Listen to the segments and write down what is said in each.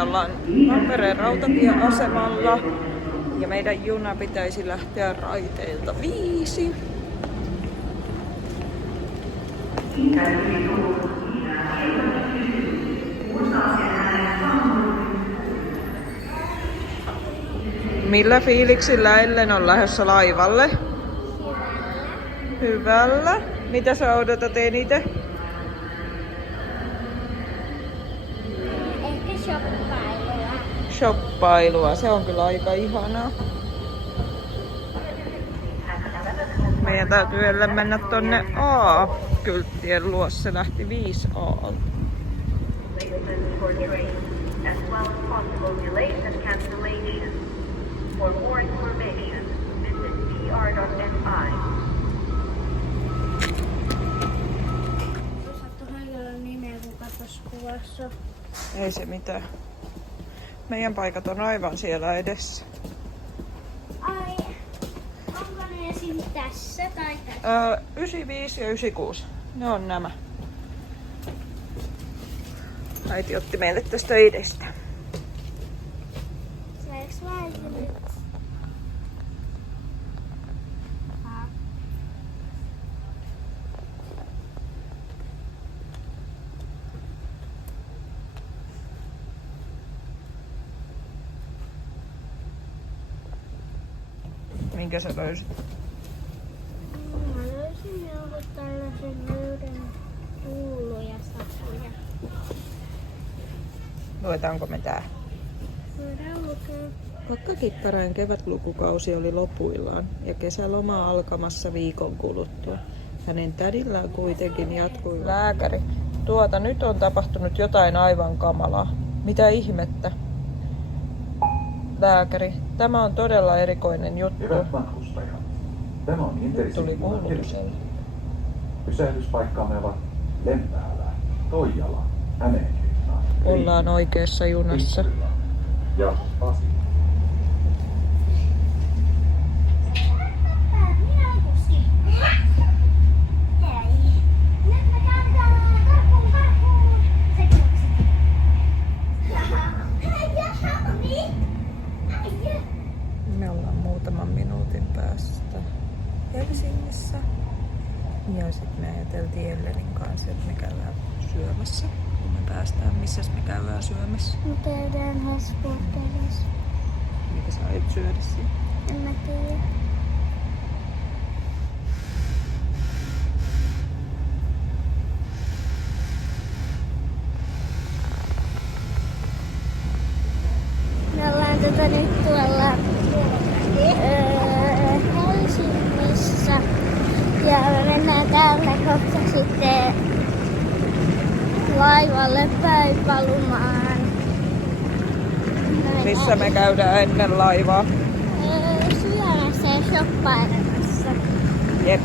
me ollaan Tampereen rautatieasemalla ja meidän juna pitäisi lähteä raiteilta 5. Millä fiiliksillä Ellen on lähdössä laivalle? Hyvällä. Mitä sä odotat eniten? Ehkä shoppailua. Shoppailua, se on kyllä aika ihanaa. Meidän täytyy Ellen mennä tonne A-kylttien luo, se lähti 5A. For more information, visit pr.fi. Osattu henkilön nimeä, kun katsoi kuvassa. Ei se mitään. Meidän paikat on aivan siellä edessä. Ai, onko ne esim. Tässä tai tässä? 95 ja 96. Ne on nämä. Äiti otti meille tästä edestä. Saaks vähän nyt? Minkä sä löysit? Mä löysin jonkun tällaisen löydän pulloja sapuja. Luetaanko me tää? Voidaan lukea. Vaikka Kikkarain kevätlukukausi oli lopuillaan ja kesäloma alkamassa viikon kuluttua, hänen tädillään kuitenkin jatkui. Lääkäri, nyt on tapahtunut jotain aivan kamalaa. Mitä ihmettä? Lääkäri, tämä on todella erikoinen juttu. Hyvät matkustajat, tämä on Tuli Intercity-juna kuulutus. Helsinki. Pysähdyspaikkaamme ovat Lempäälä, Toijala, Hämeenlinna, Ollaan oikeassa junassa. Riihimäellä ja Pasila. Me ollaan muutaman minuutin päästä Helsingissä. Ja sitten me ajateltiin Ellenin kanssa, että me käydään syömässä. Kun me päästään, missä me käydään syömässä. Me käydään Hesburgerissa. Mitä sä aiot syödä siinä? En mä tiedä. Me ollaan nyt tuolla Helsingissä ja me mennään täältä kohta sitten laivalle Päivälumaan. Missä me käydään ennen laivaa? Syömässä ja shoppailemassa. Jep.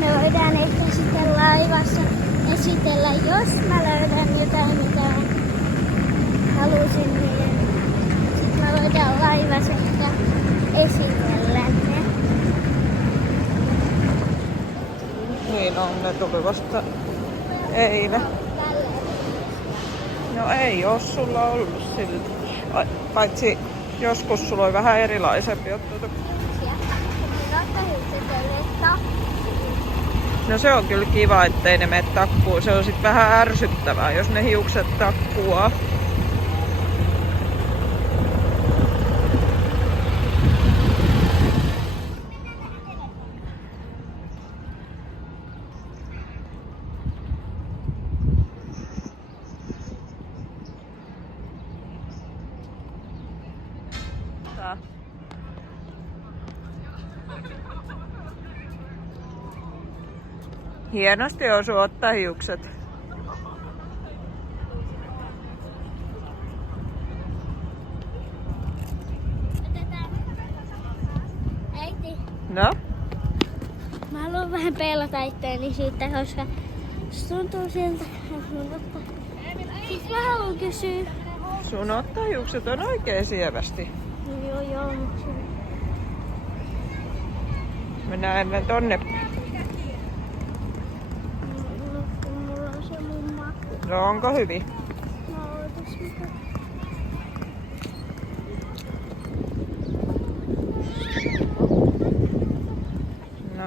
Me voidaan ehkä sitten laivassa esitellä, jos mä löydän jotain, mitä halusin, niin sit me voidaan laivassa ehkä esitellä ne. Niin on, ne tuli vasta eilen. No ei oo sulla ollut siltä. Paitsi joskus sulla oli vähän erilaisempi ottaa. No se on kyllä kiva, ettei ne mene takkuun. Se on sit vähän ärsyttävää, jos ne hiukset takkuaa. Hienosti osuu ottaa hiukset. Äiti, No? mä haluan vähän peilata itteeni siitä, koska se tuntuu siltä, että mun ottaa. Siis mä haluan kysyä. Sun ottaa hiukset on oikein sievästi. Joo, mutta Mennään ennen tonne. mulla on se mun maku. No onko hyvin? No, ootas mitä.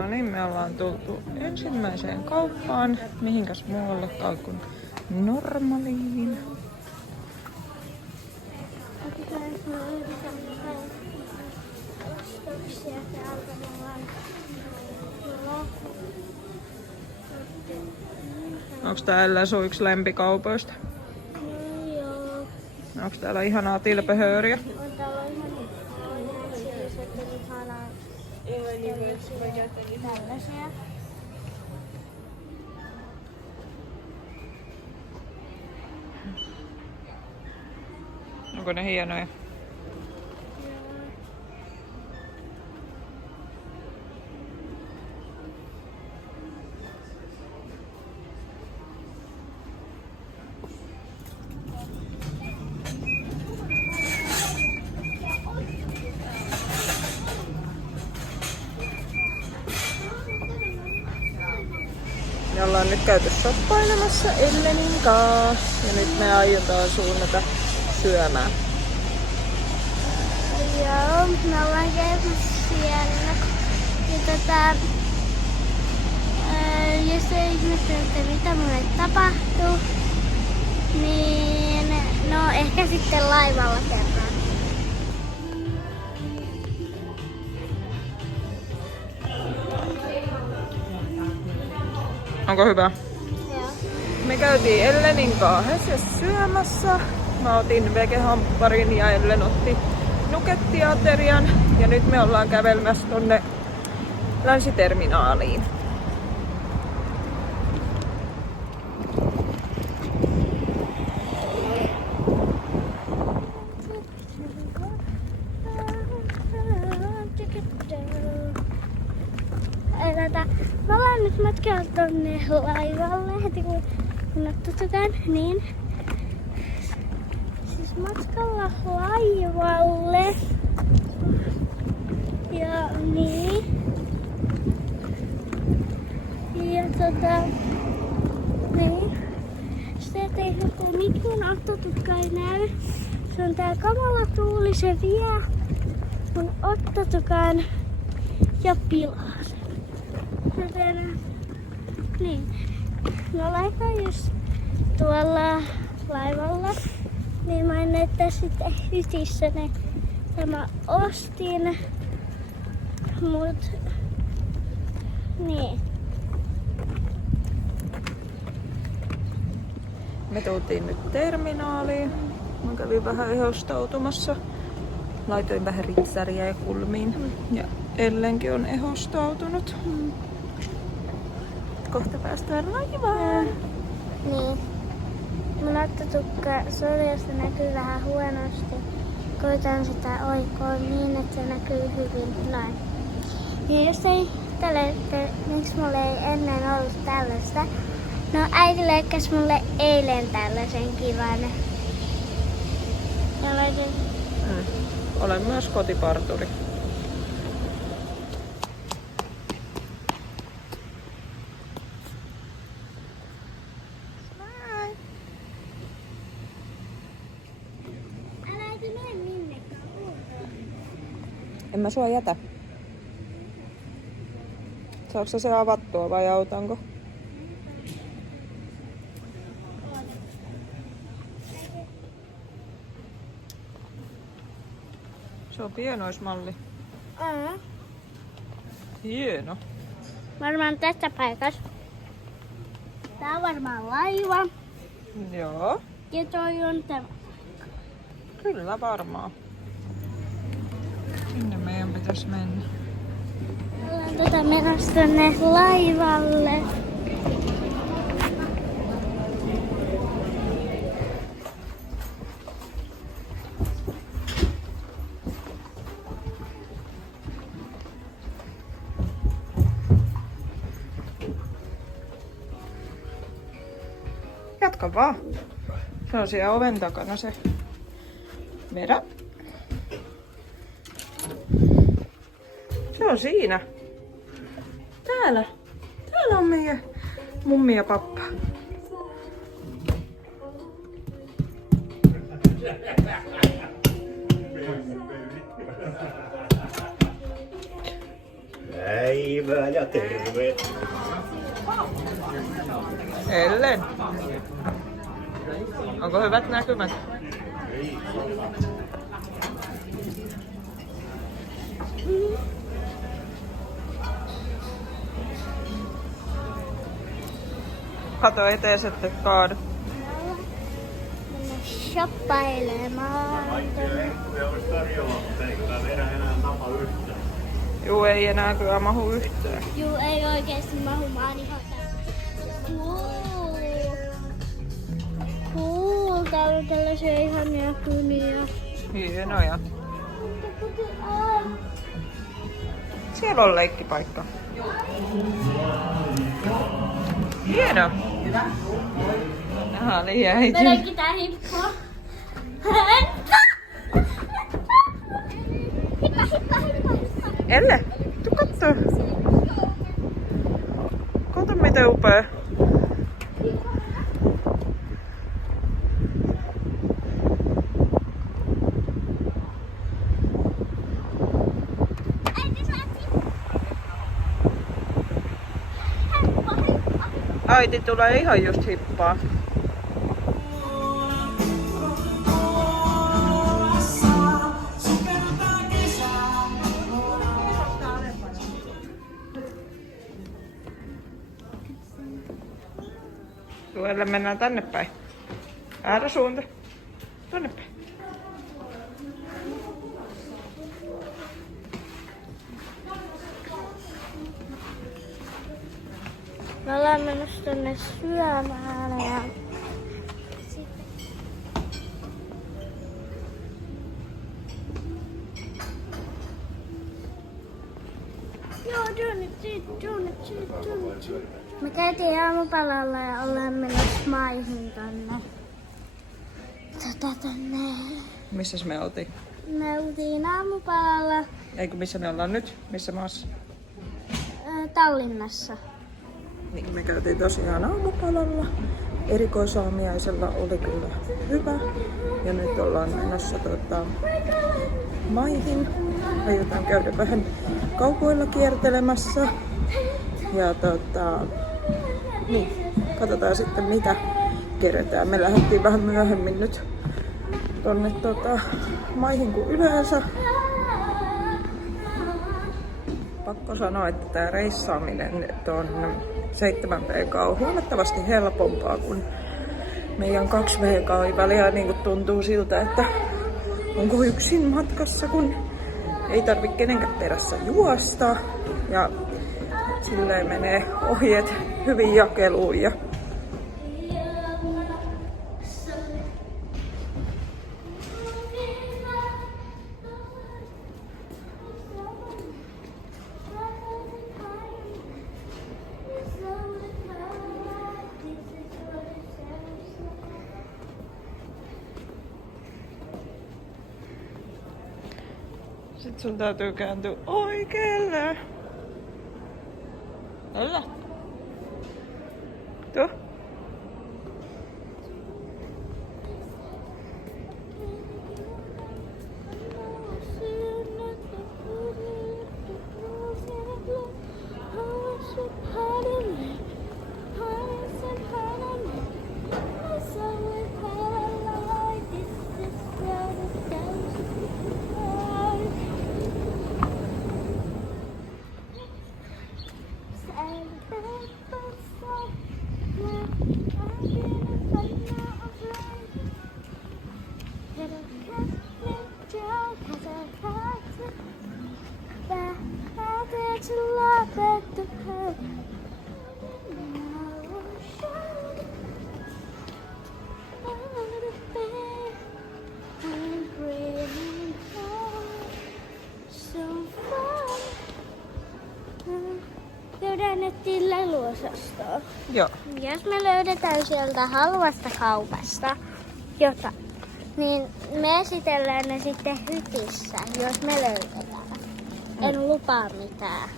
No niin, me ollaan tultu ensimmäiseen kauppaan. Mihinkäs muuallekaan kuin normaaliin. Onks täällä sun yksi lempikaupoista? No joo. Onks täällä ihanaa tilpehööriä? On täällä ihan sellaiset ihanaa. Tällaisia. Onko ne hienoja? Me ollaan nyt käyty shoppailemassa Ellenin kanssa ja nyt me aiotaan suunnata syömään. Joo, me ollaan käyty siellä. Ja jos ei ihmettele, että mitä mulle tapahtuu, niin no ehkä sitten laivalla kerran. Onko hyvä? Joo. Me käytiin Ellenin kanssa syömässä. Mä otin vegehampparin ja Ellen otti nukettiaterian. Ja nyt me ollaan kävelmässä tonne länsiterminaaliin. Me ollaan nyt matkalla tonne laivalle heti kun otetaan, niin siis matkalla laivalle ja niin ja niin sitten ei mikään ottotukka ei näy. Se on tää kamala tuuli, se vie mun ottotukan ja pilaa sen. Joten, niin. No laitoin just tuolla laivalla, niin mä en näyttää sitten hytissä ne. Mä ostin, mut niin. Me tultiin nyt terminaaliin. Mä kävin vähän ehostautumassa. Laitoin vähän ritsäriä ja kulmiin. Ja Ellenkin on ehostautunut. Kohta päästään laivaan. Niin. Mun ottotukka, sori jos se näkyy vähän huonosti. Koitan sitä oikoa niin, että se näkyy hyvin. Noin. Niin jos ei miksi mulla ei ennen ollut tällaista. No äiti leikkasi mulle eilen tällaisen kivan. Ja laitin... Olen myös kotiparturi. Älä äiti mene minnekään. En mä sua jätä. Saatko se avattua vai autanko? Se on pienoismalli. Hieno. Varmaan tässä paikassa. Tää on varmaan laiva. Joo, Ja toi on tämä. kyllä varmaan. Sinne meidän pitäisi mennä. Ollaan menossa tonne laivalle. Jatka vaan. Se on siellä oven takana se. Vedä. Se on siinä. Täällä. Täällä on meidän mummi ja pappa. Päivää ja terve. Ellen. Onko hyvät näkymät? Kato etees, ettei kaadu. Mennä shoppailemaan. Lenkkuja olisi tarjolla, mutta ei kyllä meidän enää tapa yhtään. Juu, ei enää kyllä mahu yhtään. Juu, ei oikeesti mahu, mä oon ihan täällä on tällaisia ihania kyniä. Hienoja. Siellä on leikkipaikka. Hieno. Aha, liian Me äiti. leikitään hippaa. Hippa. Elle, tuu kattoo. Kato miten upea. Äiti tulee ihan just hippaa. Tuolle mennään tänne päin. Väärä suunta. Tänne päin. Me ollaan menossa tonne syömään ja me käytiin aamupalalla ja ollaan menossa maihin tonne. Tonne. Missäs me oltiin? Me oltiin aamupalalla Eikö missä me ollaan nyt? Missä maassa? Tallinnassa. Niin, me käytiin tosiaan aamupalalla. Erikoisaamiaisella oli kyllä hyvä. Ja nyt ollaan menossa maihin. Aiotaan käydä vähän kaupoilla kiertelemässä. Ja niin, katsotaan sitten mitä kerätään. Me lähdettiin vähän myöhemmin nyt tonne maihin kuin yleensä. Pakko sanoa, että tämä reissaaminen tuon 7VK on huomattavasti helpompaa kuin meidän 2VK. Välillä niin tuntuu siltä, että onko yksin matkassa, kun ei tarvitse kenenkään perässä juosta. Ja silleen menee ohjeet hyvin jakeluun. Ja sit sun täytyy kääntyä oikealle. Olla. Tuo. Löydettiin leluosastoa. Joo. Jos me löydetään sieltä halvasta kaupasta jotain, niin me esitellään ne sitten hytissä, jos me löydetään. En lupaa mitään.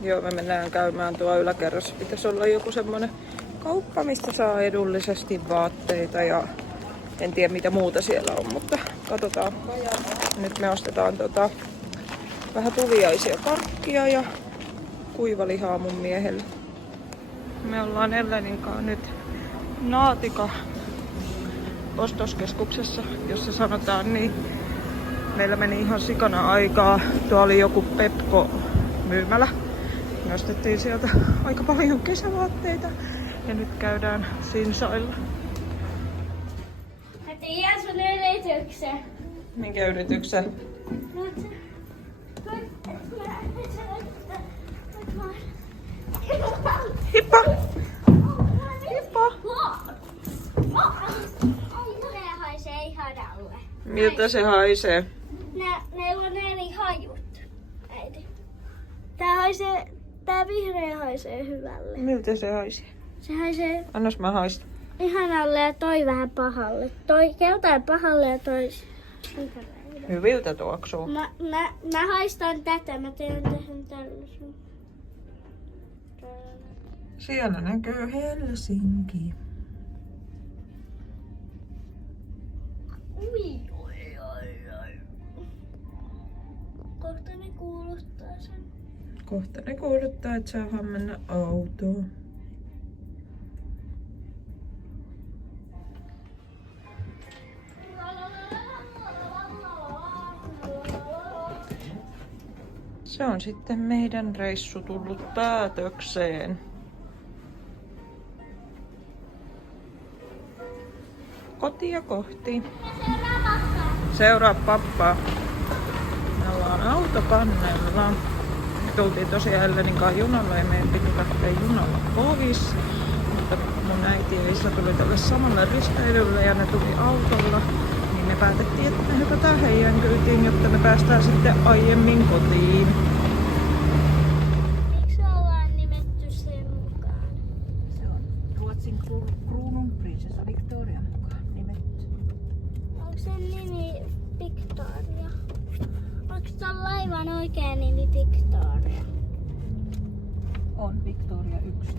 Joo, me mennään käymään tuo yläkerrassa. Pitäisi olla joku semmonen kauppa, mistä saa edullisesti vaatteita ja en tiedä mitä muuta siellä on, mutta katsotaan. Nyt me ostetaan vähän tuliaisia karkkia ja kuivalihaa mun miehelle. Me ollaan Ellenin kanssa nyt Naatika ostoskeskuksessa, jossa sanotaan niin. Meillä meni ihan sikana aikaa. Tuo oli joku Pepko-myymälä. Me ostettiin sieltä aika paljon kesävaatteita. Ja nyt käydään Sinsailla. Mä tiedän sun yrityksen. Minkä yrityksen? Hippa! Hippa! Ne haisee ihan alle. Miltä se haisee? Ne on eri hajut, äiti. Tää vihreä haisee hyvälle. Miltä se haisee? Se haisee Annas mä haista. ihanalle ja toi vähän pahalle. Toi keltainen pahalle ja toi vihreälle. Hyviltä tuoksuu. Mä haistan tätä. Mä teen tähän tällaisen. Siellä näkyy Helsinki. Ui. Kohta ne kuuluttaa sen. Kohta ne kuuluttaa, että saadaan mennä autoon. Se on sitten meidän reissu tullut päätökseen. Kotia kohti. Seuraa pappaa. Me ollaan autokannella. Me tultiin tosiaan Ellenin kanssa junalla ja meidän piti lähteä junalla pois. Mutta mun äiti ja isä tuli tälle samalle risteilylle ja ne tuli autolla. Niin me päätettiin, että me hypätään heidän kyytiin, jotta me päästään sitten aiemmin kotiin. Miksi ollaan nimetty sen mukaan? Se on Ruotsin kruunun prinsessa Victorian mukaan nimetty. Onko sen nimi Victoria? Onko ton laivan oikea nimi Victoria? On Victoria 1.